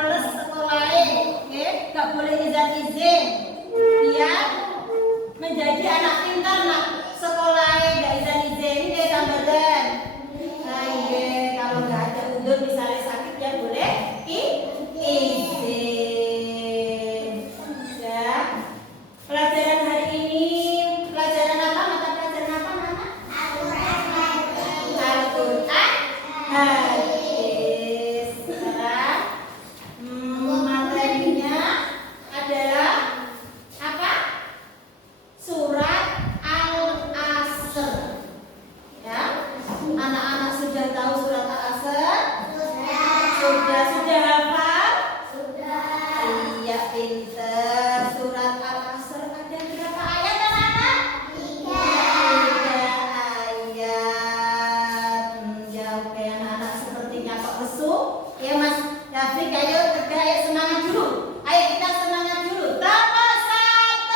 males sekolahnya, gak boleh izin biar menjadi anak pintar nak sekolahnya gak izin tambahan. Nah kalau gak ada udur misalnya sakit ya boleh izin. Ya, pelajaran hari ini pelajaran apa? Mata pelajaran apa Mama? Al-Quran hadis. Sekarang materinya adalah apa? Surat Al-Asr. Ya, anak-anak sudah tahu surat Al-Asr? Sudah hafal? Iya, pinter. Surat Al-Asr ada berapa ayat anak-anak? 3 ayat. Jauh kayak anak-anak sepertinya kok lesu. Ya Mas David, ayo kerja, ayo semangat dulu. Ayo kita semangat dulu. Tambah 1,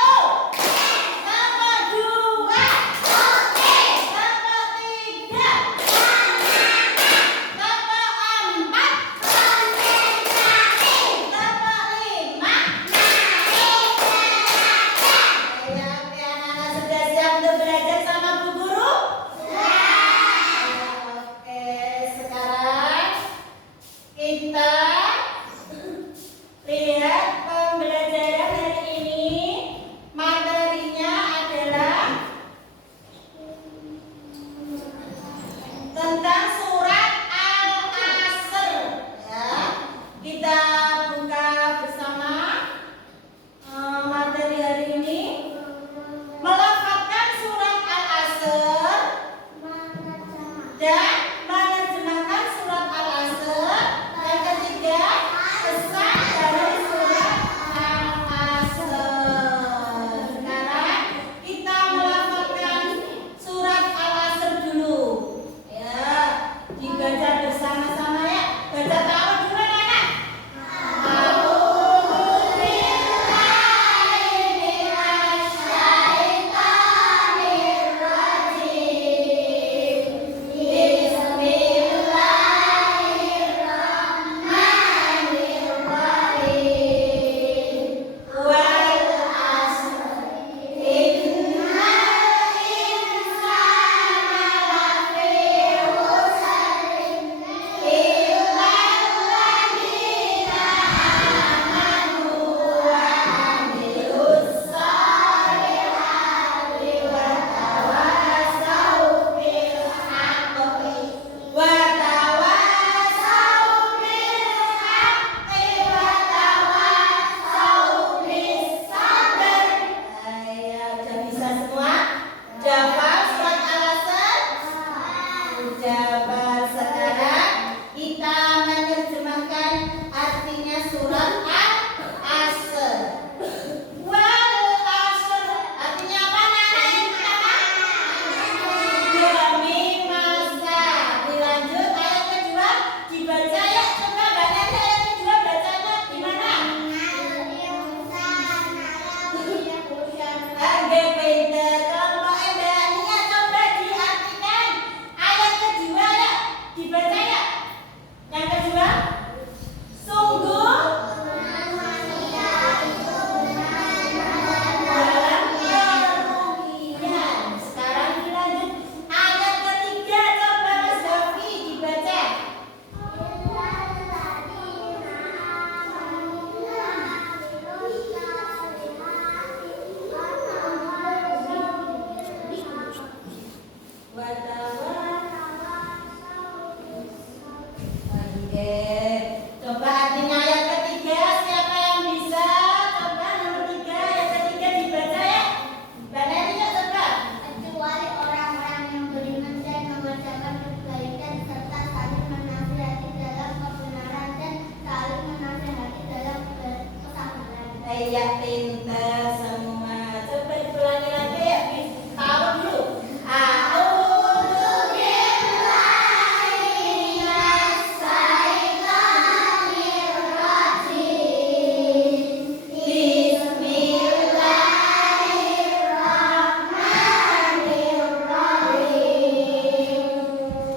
tambah 2, tambah 3, tambah 4, tambah 5. Ya, oke anak-anak sudah siap untuk belajar sama Bu Guru? Oke, sekarang kita lihat pembelajaran hari ini. Materinya adalah tentang surat Al-Asr. Ya, kita buka bersama materi hari ini. Melafalkan surat Al-Asr dan menerjemahkan surat Al-Asr. Yang ketiga, pesan dari surat Al-Asr. Sekarang kita melafalkan surat Al-Asr dulu. Ya, dibaca bersama-sama ya. Baca ta'awudz dulu anak. Udah bisa semua? Jawab surat Al-Asr? Jawab. Sekarang kita menerjemahkan artinya surat Al-Asr. Wal Asr artinya apa Nana? Demi masa. Dilanjut ayat kedua dibaca ya. Coba bacanya ayat kedua, bacanya gimana? Agak pinter. Kelompok Mbaknya coba diartikan ayat kedua ya. Dibaca ya. Yang kedua, sungguh dalam kerugian. Sekarang dilanjut ayat ketiga, coba Mas Davi dibaca. Oke, coba artinya ayat ketiga. Siapa yang bisa? Coba nomor 3 ayat ketiga dibaca ya. Mbak Neni yuk coba. Kecuali orang-orang yang beriman dan mengerjakan kebaikan serta saling menasihati dalam kebenaran dan saling menasihati dalam kesabaran. Iya, pinter semua. Coba diulangi lagi ya. Tahu dulu. A'udzu billahi minas syaitonir rajim. Bismillahirrahmanirrahim.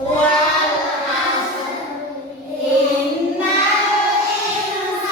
Wal 'asr innal insana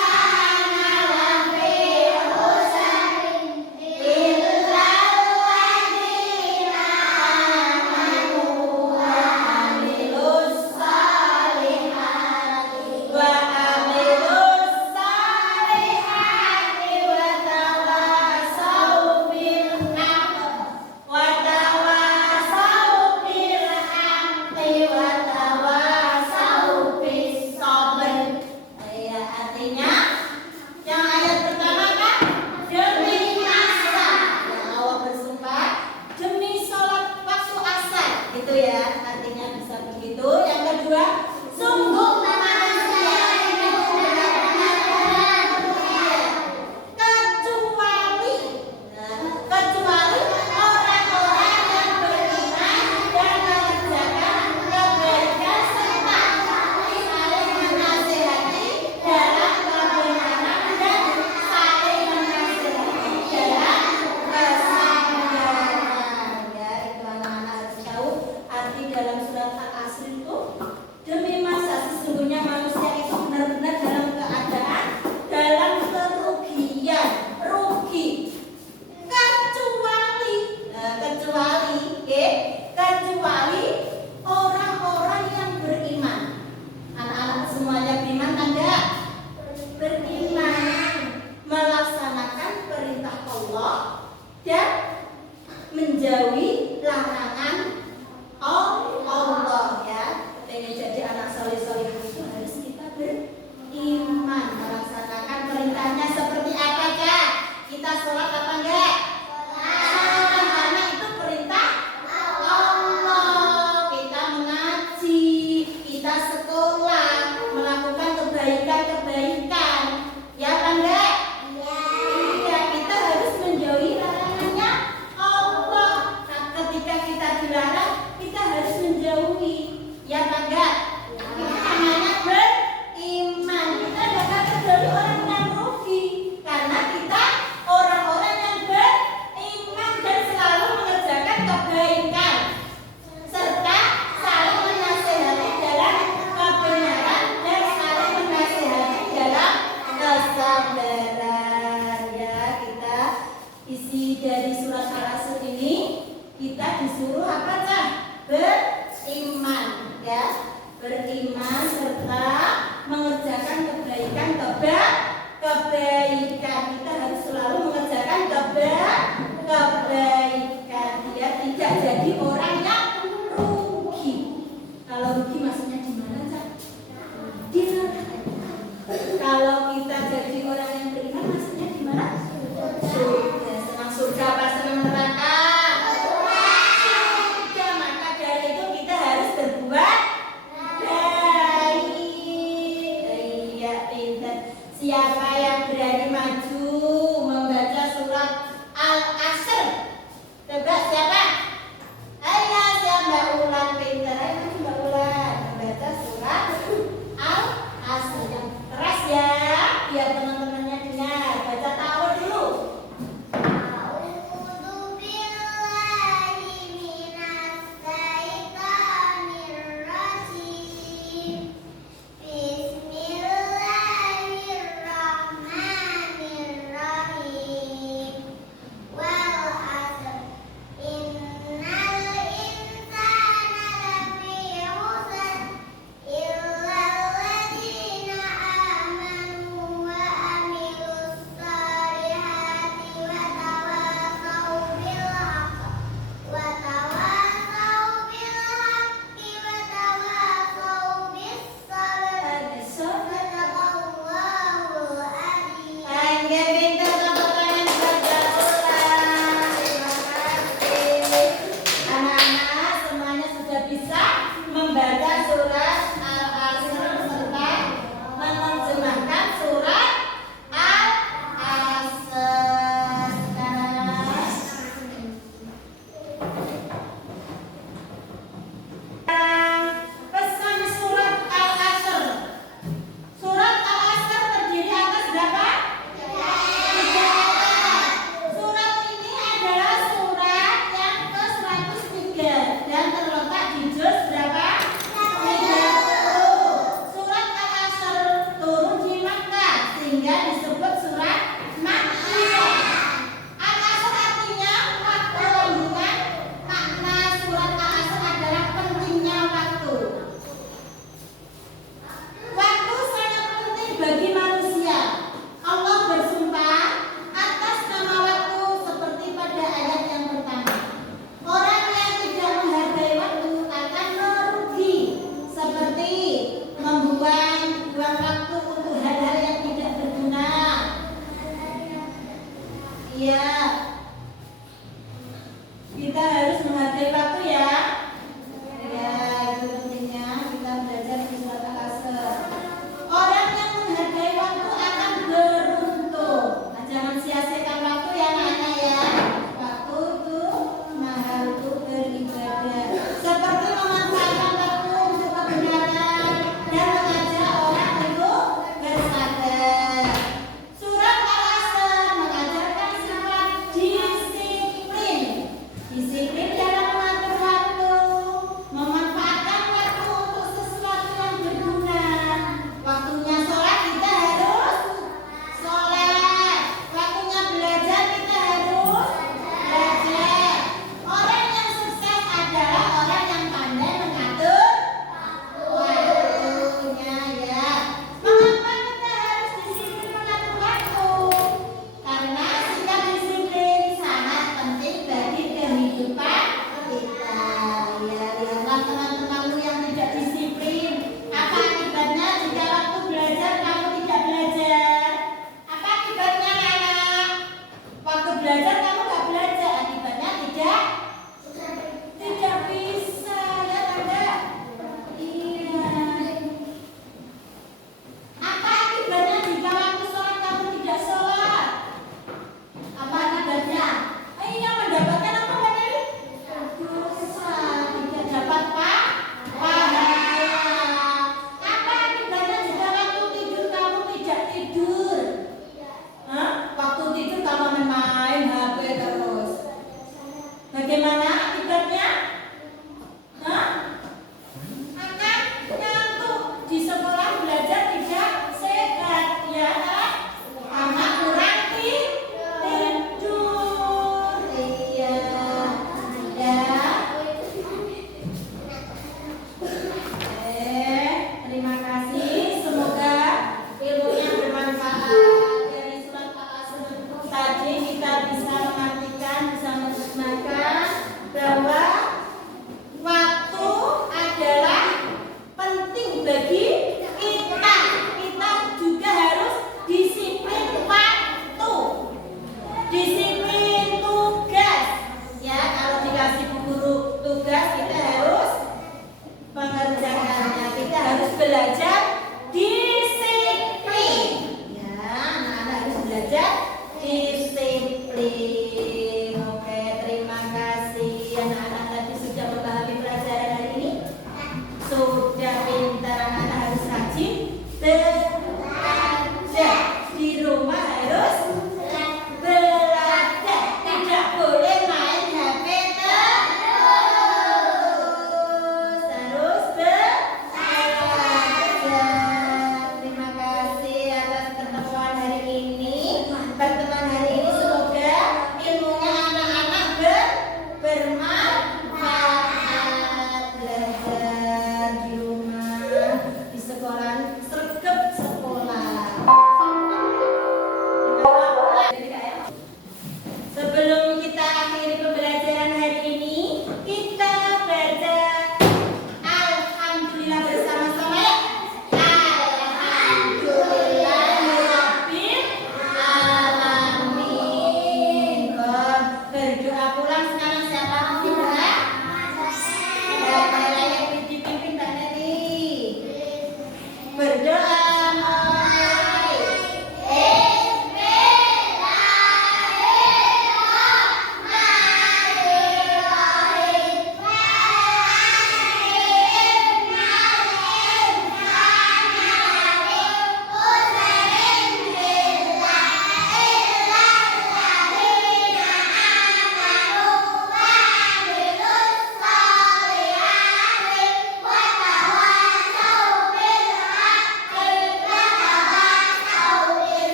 Siapa yang berani maju membaca surat Al-Asr? Coba siapa? Ayo siapa Mbak Ulan pintar. Ayo maju Mbak Ulan membaca surat Al-Asr yang keras ya, biar teman-temannya dengar. Baca tahun dulu. A'udzu billahi minas syaitonir rajim. Bismillahirrahmanirrahim. Wal 'asr innal insana lafi khusr illa alladziina aamanu wa 'amilus shalihati wa tawassaw bil haqqi wa tawassaw bis sabr. Sadaqallahul adzim. Ayo pintar tepuk tangan baca ulang. Terima kasih. Anak-anak semuanya sudah bisa membaca surat Al-Asr serta menerjemahkan surat Al-Asr. Pesan surat Al-Asr. Surat Al-Asr terdiri atas berapa? 3 ayat. Surat ini adalah surat yang ke-103 dan terletak di juz berapa? 30. Surat Al-Asr turun di Makkah sehingga disebut surat Makkiyah. Al-Asr artinya waktu lambungan. Makna surat Al-Asr adalah pentingnya waktu. Waktu sangat penting bagi manusia. Allah bersumpah atas nama waktu seperti pada ayat yang pertama. Orang yang tidak menghargai waktu akan merugi, seperti buang waktu untuk hal-hal yang tidak berguna. Iya, kita harus menghargai waktu ya. Ya, itu pentingnya kita belajar di surat Al-Asr. Orang yang menghargai waktu akan beruntung. Nah, jangan sia-siakan waktu ya anak-anak ya. Waktu itu mahal untuk beribadah. Seperti memanfaatkan waktu untuk kebenaran dan mengajak orang untuk bersabar. Surat Al-Asr mengajarkan sifat belajar disiplin.